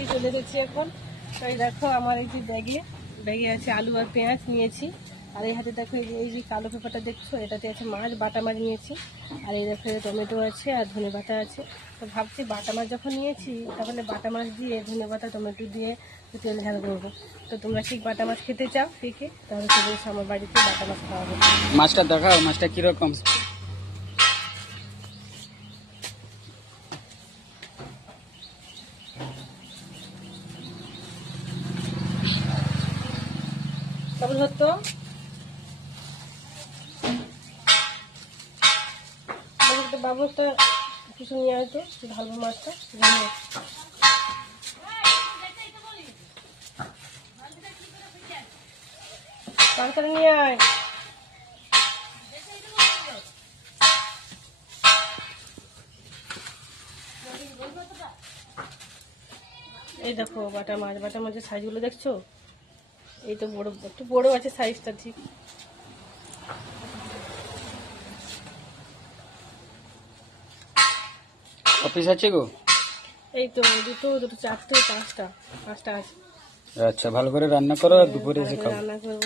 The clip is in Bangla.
থেকে চলে এসেছি এখন। তো এই দেখো, আমার এই যে ব্যাগে ব্যাগে আছে আলু আর পেঁয়াজ নিয়েছি। আর এই হাতে দেখো এই যে কালো পেপারটা দেখছ, এটাতে আছে মাছ, বাটা মাছ নিয়েছি। আর এই দেখো টমেটো আছে আর ধনে বাটা আছে। তো ভাবছি বাটা মাছ যখন নিয়েছি, তাহলে বাটা মাছ দিয়ে ধনে বাটা টমেটো দিয়ে তেল ঝাল করব। তো তোমরা ঠিক বাটা মাছ খেতে চাও কে কে তাহলে চলে আমার বাড়িতে বাটা মাছ খাওয়া হবে মাছটা দেখাও, মাছটা কীরকম? কেমন হতো বাবুটা কিছু নিয়ে আসতো ঢালবো মাছটা তাড়াতাড়ি নিয়ে আয়। এই দেখো বাটা মাছ, বাটা মাছের সাইজগুলো দেখছ? এই তো বড় একটু বড় আছে সাইজটা ঠিক। অফিস আছে গো? এই তো দুটো দুটো চারটে পাঁচটা পাঁচটা আছে। আচ্ছা ভালো করে রান্না করো আর দুপুরে এসে খাও। রান্না করব।